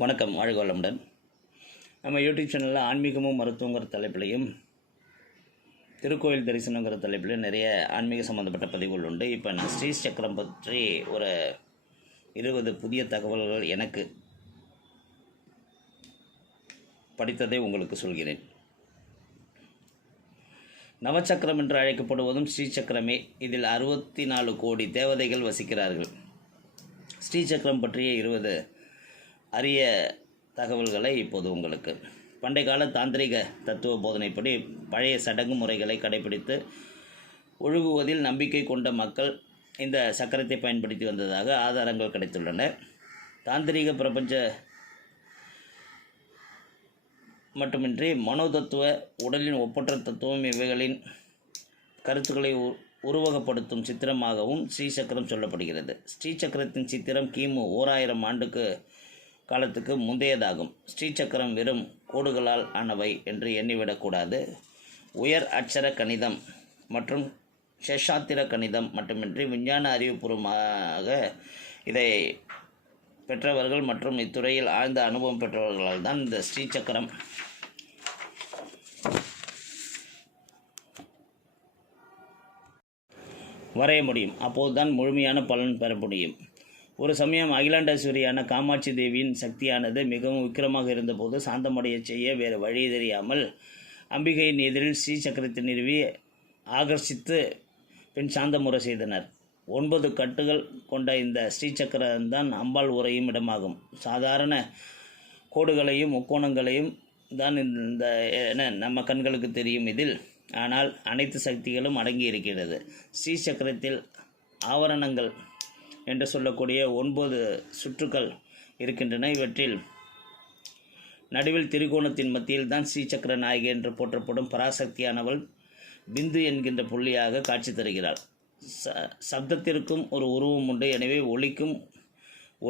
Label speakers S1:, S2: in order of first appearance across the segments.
S1: வணக்கம் வாழ்க நம்ம யூடியூப் சேனலில் ஆன்மீகமும் மருத்துவங்கிற தலைப்பிலையும் திருக்கோயில் தரிசனங்கிற தலைப்பிலையும் நிறைய ஆன்மீக சம்மந்தப்பட்ட பதிவுகள் உண்டு. இப்போ நான் ஸ்ரீ சக்கரம் பற்றி ஒரு இருபது புதிய தகவல்கள் எனக்கு படித்ததை உங்களுக்கு சொல்கிறேன். நவச்சக்கரம் என்று அழைக்கப்படுவதும் ஸ்ரீசக்கரமே இதில் அறுபத்தி நாலு கோடி தேவதைகள் வசிக்கிறார்கள். ஸ்ரீ சக்கரம் பற்றிய இருபது அரிய தகவல்களை இப்போது உங்களுக்கு. பண்டைய கால தாந்திரிக தத்துவ போதனைப்படி பழைய சடங்கு முறைகளை கடைபிடித்து ஒழுகுவதில் நம்பிக்கை கொண்ட மக்கள் இந்த சக்கரத்தை பயன்படுத்தி வந்ததாக ஆதாரங்கள் கிடைத்துள்ளன. தாந்திரிக பிரபஞ்ச மட்டுமின்றி மனோதத்துவ உடலின் ஒப்பற்ற தத்துவம் இவைகளின் கருத்துக்களை உ- உருவகப்படுத்தும் சித்திரமாகவும் ஸ்ரீசக்கரம் சொல்லப்படுகிறது. ஸ்ரீசக்கரத்தின் சித்திரம் கிமு ஓராயிரம் ஆண்டுக்கு காலத்துக்கு முந்தையதாகும். ஸ்ரீசக்கரம் வெறும் கோடுகளால் ஆனவை என்று எண்ணிவிடக்கூடாது. உயர் அட்சர கணிதம் மற்றும் சேஷாத்திர கணிதம் மட்டுமின்றி விஞ்ஞான அறிவுபூர்வமாக இதை பெற்றவர்கள் மற்றும் இத்துறையில் ஆழ்ந்த அனுபவம் பெற்றவர்களால் தான் இந்த ஸ்ரீசக்கரம். வரைய முடியும். அப்போதுதான் முழுமையான பலன் பெற முடியும். ஒரு சமயம் அகிலாண்டேஸ்வரியான காமாட்சி தேவியின் சக்தியானது மிகவும் விக்கிரமாக இருந்தபோது சாந்தமடைய செய்ய வேறு வழி தெரியாமல் அம்பிகையின் எதிரில் ஸ்ரீ சக்கரத்தை நிறுவி ஆகர்ஷித்து பின் சாந்தமுறை செய்தனர். ஒன்பது கட்டுகள் கொண்ட இந்த ஸ்ரீசக்கரம்தான் அம்பாள் உரையும் இடமாகும். சாதாரண கோடுகளையும் முக்கோணங்களையும் தான் இந்த என நம்ம கண்களுக்கு தெரியும் இதில். ஆனால் அனைத்து சக்திகளும் அடங்கி இருக்கிறது ஸ்ரீ சக்கரத்தில் ஆவரணங்கள் என்று சொல்லக்கூடிய ஒன்பது சுற்றுக்கள் இருக்கின்றன. இவற்றில் நடுவில் திரிகோணத்தின் மத்தியில் தான் ஸ்ரீசக்கர நாயகி என்று போற்றப்படும் பராசக்தியானவள் பிந்து என்கின்ற புள்ளியாக காட்சி தருகிறாள். ச சப்தத்திற்கும் ஒரு உருவம் உண்டு. எனவே ஒளிக்கும்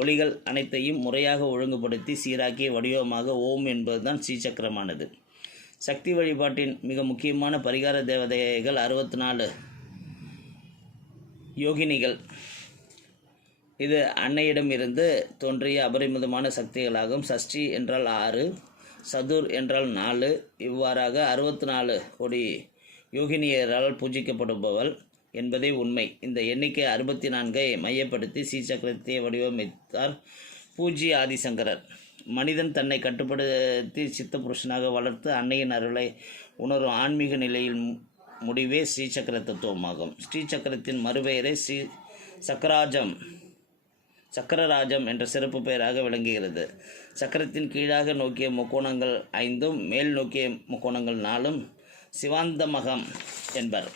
S1: ஒளிகள் அனைத்தையும் முறையாக ஒழுங்குபடுத்தி சீராக்கிய வடிவமாக ஓம் என்பதுதான் ஸ்ரீசக்கரமானது. சக்தி வழிபாட்டின் மிக முக்கியமான பரிகார தேவதைகள் அறுபத்தி நாலு யோகினிகள். இது அன்னையிடம் இருந்து தோன்றிய அபரிமிதமான சக்திகளாகும். சஷ்டி என்றால் ஆறு சதுர் என்றால் நாலு இவ்வாறாக அறுபத்தி நாலு கோடி யோகினியரால் பூஜிக்கப்படுபவள் என்பதே உண்மை. இந்த எண்ணிக்கை அறுபத்தி நான்கை மையப்படுத்தி சீசக்கரத்தை வடிவமைத்தார் பூஜ்ய ஆதிசங்கரர். மனிதன் தன்னை கட்டுப்படுத்தி சித்த புருஷனாக வளர்த்து அன்னையின் அருளை உணரும் ஆன்மீக நிலையில் முடிவே ஸ்ரீசக்கர தத்துவமாகும் ஸ்ரீசக்கரத்தின் மறுபெயரை ஸ்ரீ சக்கராஜம். சக்கரராஜம் என்ற சிறப்பு பெயராக விளங்குகிறது. சக்கரத்தின் கீழாக நோக்கிய முக்கோணங்கள் ஐந்தும் மேல் நோக்கிய முக்கோணங்கள் நாலும் சிவாந்தமகம் என்பர்.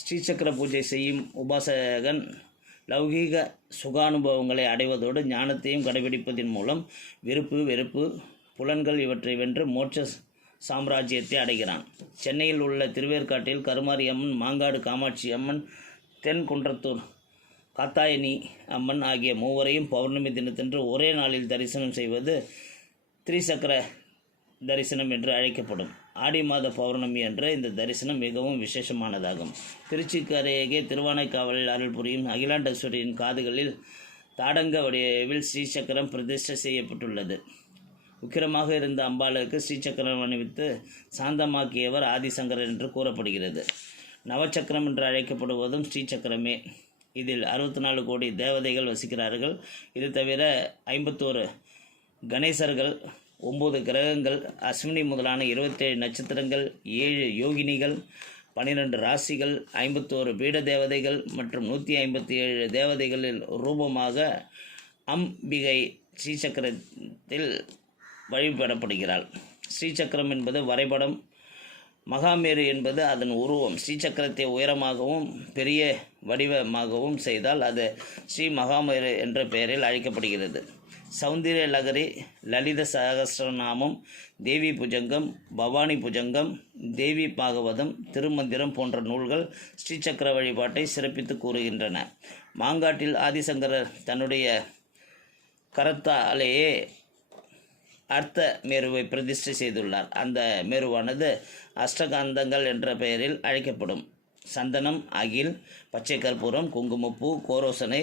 S1: ஸ்ரீசக்கர பூஜை செய்யும் உபாசகன் லௌகீக சுகானுபவங்களை அடைவதோடு ஞானத்தையும் கடைபிடிப்பதன் மூலம் விருப்பு வெறுப்பு புலன்கள் இவற்றை வென்று மோட்ச சாம்ராஜ்யத்தை அடைகிறான். சென்னையில் உள்ள திருவேற்காட்டில் கருமாரி அம்மன் மாங்காடு காமாட்சி அம்மன் தென் குன்றத்தூர் காத்தாயனி அம்மன் ஆகிய மூவரையும் பௌர்ணமி தினத்தன்று ஒரே நாளில் தரிசனம் செய்வது திரிசக்கர தரிசனம் என்று அழைக்கப்படும். ஆடி மாத பௌர்ணமி அன்று இந்த தரிசனம் மிகவும் விசேஷமானதாகும். திருச்சிக்கு அருகே திருவானைக்காவலில் அருள் புரியும் அகிலாண்டேஸ்வரியின் காதுகளில் தாடங்க வடிவில் ஸ்ரீசக்கரம் பிரதிஷ்டை செய்யப்பட்டுள்ளது. உக்கிரமாக இருந்த அம்பாளுக்கு ஸ்ரீசக்கரம் அணிவித்து சாந்தமாக்கியவர் ஆதிசங்கரர் என்று கூறப்படுகிறது. நவச்சக்கரம் என்று அழைக்கப்படுவதும் ஸ்ரீசக்கரமே. இதில் அறுபத்தி நாலு கோடி தேவதைகள் வசிக்கிறார்கள். இது தவிர ஐம்பத்தோரு கணேசர்கள் ஒம்பது கிரகங்கள் அஸ்வினி முதலான இருபத்தேழு நட்சத்திரங்கள் ஏழு யோகினிகள் பன்னிரெண்டு ராசிகள் ஐம்பத்தோரு பீட தேவதைகள் மற்றும் நூற்றி ஐம்பத்தி ஏழு தேவதைகளில் ரூபமாக அம்பிகை ஸ்ரீசக்கரத்தில் வழிபடப்படுகிறாள். ஸ்ரீசக்கரம் என்பது வரைபடம். மகாமேரு என்பது அதன் உருவம். ஸ்ரீசக்கரத்தை உயரமாகவும் பெரிய வடிவமாகவும் செய்தால் அது ஸ்ரீ மகாமேரு என்ற பெயரில் அழைக்கப்படுகிறது. சௌந்தரிய லகரி லலித சகஸ்ரநாமம் தேவி புஜங்கம் பவானி புஜங்கம் தேவி பாகவதம் திருமந்திரம் போன்ற நூல்கள் ஸ்ரீசக்கர வழிபாட்டை சிறப்பித்து கூறுகின்றன. மாங்காட்டில் ஆதிசங்கரர் தன்னுடைய கரத்தாலேயே அர்த்த மேருவை பிரதிஷ்டை செய்துள்ளார். அந்த மேருவானது அஷ்டகாந்தங்கள் என்ற பெயரில் அழைக்கப்படும். சந்தனம் அகில் பச்சை கற்பூரம் குங்குமப்பூ கோரோசனை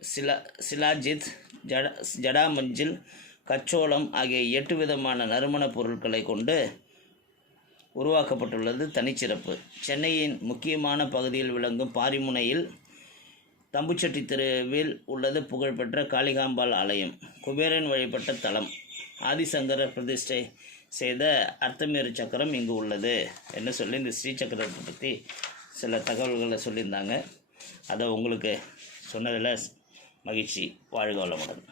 S1: சிலா சிலாஜித் ஜட ஜடாமஞ்சில் கச்சோளம் ஆகிய எட்டு விதமான நறுமணப் பொருட்களை கொண்டு உருவாக்கப்பட்டுள்ளது தனிச்சிறப்பு. சென்னையின் முக்கியமான பகுதியில் விளங்கும் பாரிமுனையில் தம்புச்செட்டி தெருவில் உள்ளது புகழ்பெற்ற காளிகாம்பாள் ஆலயம். குபேரன் வழிபட்ட தலம். ஆதிசங்கர பிரதிஷ்டை செய்த அர்த்தமேறு சக்கரம் இங்கு உள்ளது என்று சொல்லி இந்த ஸ்ரீ சக்கரத்தை பற்றி சில தகவல்களை சொல்லியிருந்தாங்க. அதை உங்களுக்கு சொன்னதில் மகிழ்ச்சி. வாழ்க வளமுடன்.